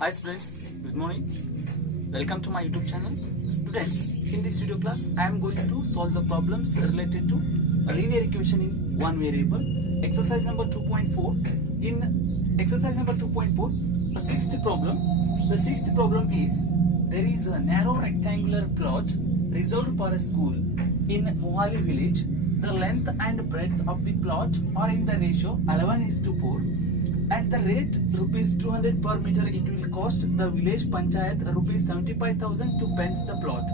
Hi students, good morning. Welcome to my YouTube channel. Students, in this video class, I am going to solve the problems related to a linear equation in one variable. Exercise number 2.4. In exercise number 2.4, the sixth problem. The sixth problem is there is a narrow rectangular plot reserved for a school in Mohali village. The length and breadth of the plot are in the ratio 11:4. At the rate rupees 200 per meter, it will cost the village panchayat rupees 75,000 to fence the plot.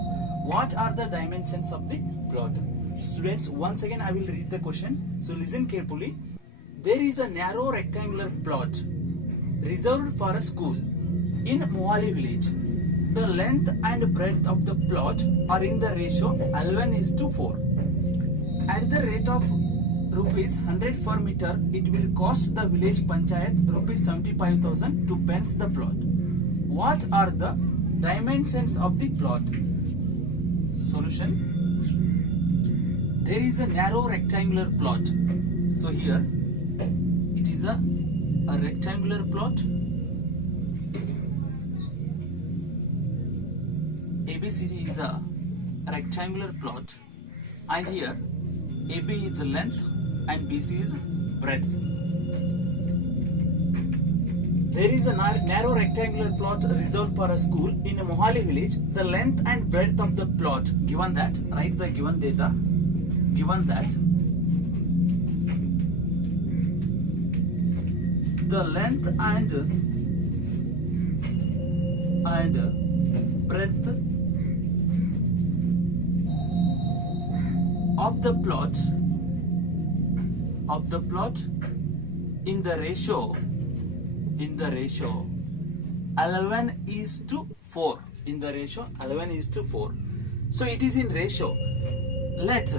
What are the dimensions of the plot? Students, once again I will read the question. So listen carefully. There is a narrow rectangular plot reserved for a school in Mohali village. The length and breadth of the plot are in the ratio 11:4. At the rate of rupees 100 per meter, it will cost the village panchayat rupees 75,000 to fence the plot. What are the dimensions of the plot? Solution. There is a narrow rectangular plot. So here it is a rectangular plot. ABCD is a rectangular plot, and here AB is the length and BC is breadth. There is a narrow rectangular plot reserved for a school in a Mohali village. The length and breadth of the plot, given that, write the given data, given that the length and breadth of the plot in the ratio 11:4. In the ratio 11:4. So it is in ratio. Let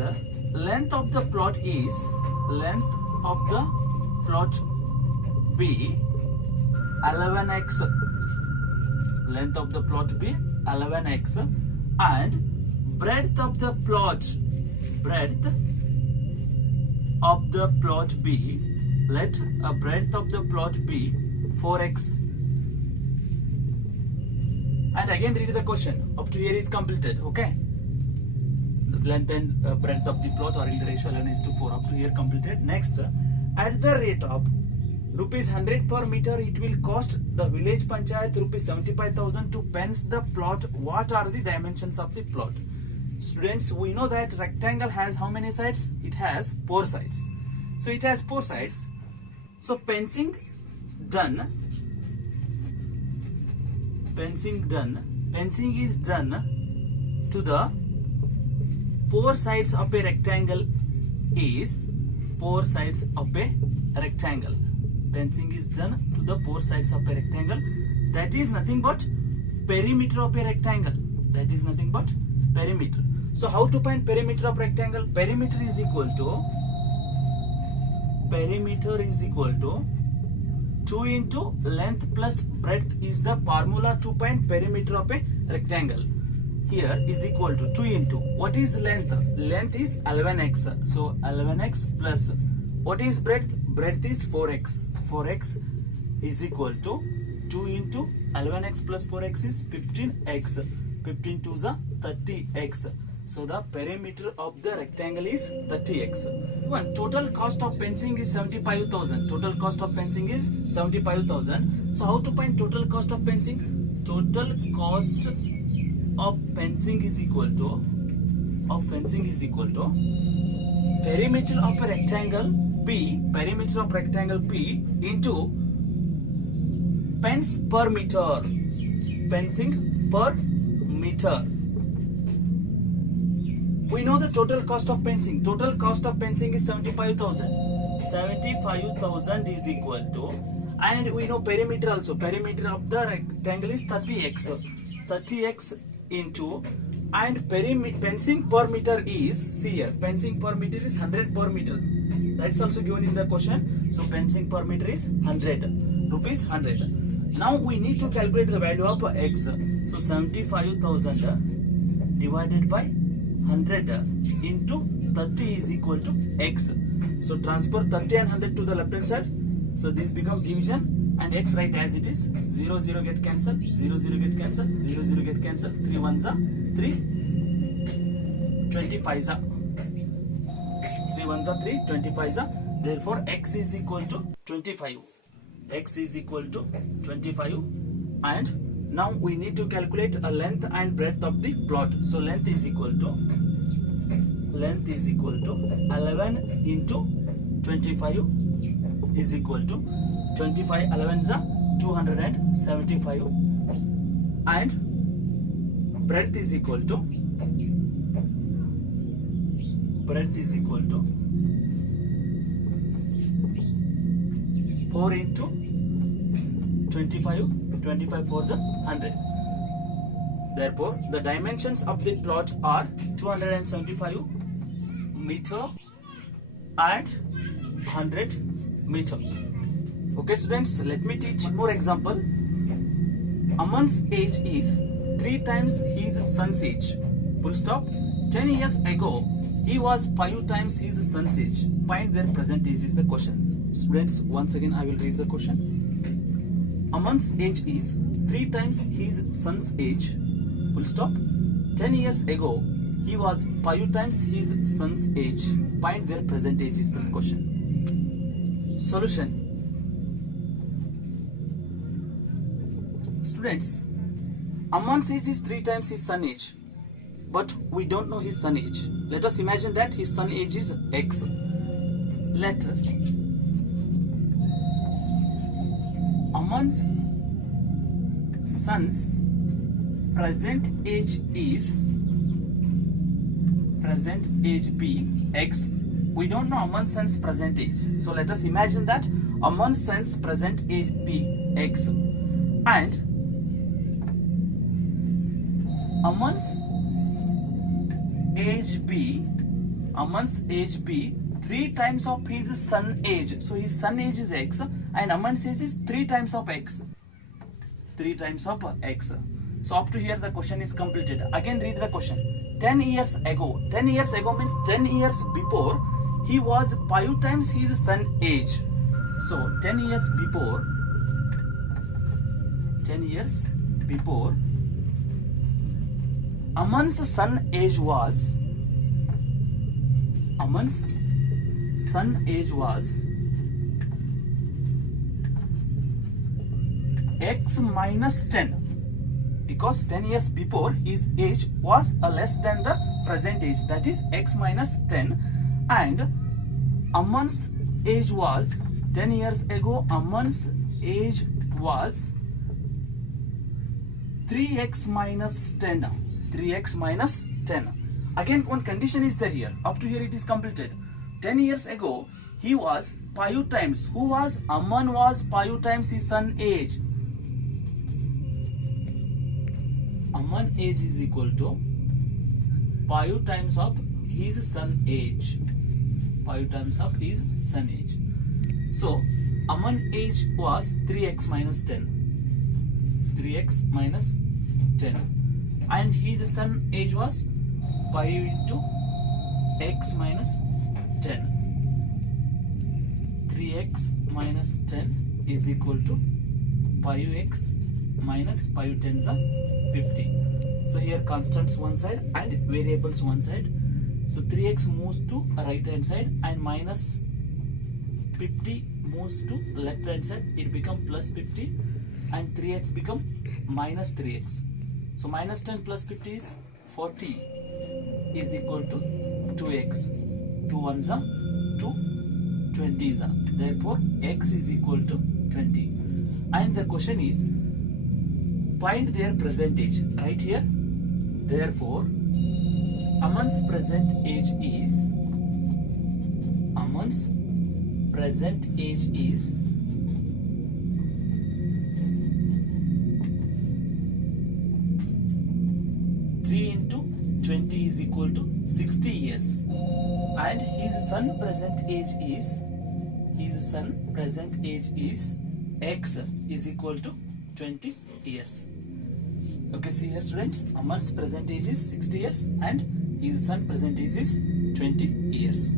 length of the plot is be 11x. Length of the plot be 11x, and breadth of the plot be, let a breadth of the plot be 4x. And again read the question. Up to here is completed. Okay. The length and breadth of the plot are in the ratio 11:4. Up to here completed. Next, at the rate of rupees 100 per meter, it will cost the village panchayat rupees 75,000 to fence the plot. What are the dimensions of the plot? Students, we know that rectangle has how many sides? It has 4 sides. So it has 4 sides. So fencing done. Fencing is done to the 4 sides of a rectangle is 4 sides of a rectangle. Fencing is done to the 4 sides of a rectangle. That is nothing but perimeter of a rectangle. That is nothing but perimeter. So how to find perimeter of rectangle? Perimeter is equal to 2 into length plus breadth is the formula to find perimeter of a rectangle. Here is equal to 2 into, what is length? Length is 11x. So 11x plus, what is breadth? Breadth is 4x. 4x is equal to 2 into 11x plus 4x is 15x. 15 to the 30x. So the perimeter of the rectangle is 30x. One, total cost of fencing is 75,000. Total cost of fencing is 75,000. So how to find total cost of fencing? Total cost of fencing is equal to perimeter of a rectangle P, perimeter of rectangle P into pence per meter. Fencing per meter. We know the total cost of fencing. Total cost of fencing is 75,000. 75,000 is equal to, and we know perimeter also. Perimeter of the rectangle is 30x. 30x into, and fencing per meter is, see here, fencing per meter is 100 per meter. That's also given in the question. So fencing per meter is 100 rupees 100. Now we need to calculate the value of x. So 75,000 divided by 100 into 30 is equal to x. So transfer 30 and 100 to the left hand side. So this becomes division. and x write as it is. 0 0 get cancelled, 0 0 get cancelled, 0 0 get cancelled, 3 1s are 3, 25s are 3 1s are 3, 25s are. Therefore x is equal to 25. X is equal to 25. And now we need to calculate a length and breadth of the plot. So length is equal to 11 into 25 is equal to 25. 11s are 275, and breadth is equal to 4 into 25. 25 4s are 100. Therefore the dimensions of the plot are 275 meter and 100 meter. Okay students, let me teach one more example. Aman's age is 3 times his son's age. Full stop. 10 years ago he was 5 times his son's age. Find their present age is the question. Students, once again I will read the question. Aman's age is 3 times his son's age. Full stop. 10 years ago he was 5 times his son's age. Find their present age is the question. Solution. Students, Aman's age is 3 times his son's age, but we don't know his son's age. Let us imagine that his son's age is x. Let Aman's son's present age be x. We don't know Aman's son's present age, so let us imagine that Aman's son's present age be x, and Aman's age be 3 times of his son age. So his son age is x, and Aman's age is 3 times of x. 3 times of x. So up to here the question is completed. Again read the question. 10 years ago. 10 years ago means 10 years before he was 5 times his son age. So 10 years before Aman's son age was x minus 10, because 10 years before his age was less than the present age, that is x minus 10, and Aman's age was 10 years ago Aman's age was 3x minus 10. 3x minus 10. Again one condition is there here. Up to here it is completed. 10 years ago he was 5 times. Who was? Aman was 5 times his son age. Aman age is equal to 5 times of his son age. 5 times of his son age. So Aman age was 3x minus 10. 3x minus 10. And his son age was 5 into x minus 10. 3x minus 10 is equal to 5x minus 5 tens are 50. So here constants one side and variables one side. So 3x moves to right hand side and minus 50 moves to left hand side. It becomes plus 50 and 3x become minus 3x. So minus 10 plus 50 is 40 is equal to 2x. 2 ones are 2 20s are. Therefore x is equal to 20. And the question is find their present age. Right here. Therefore Aman's present age is 3 into 20 is equal to 60 years, and his son present age is x is equal to 20 years. Okay, see here students, Aman's present age is 60 years and his son present age is 20 years.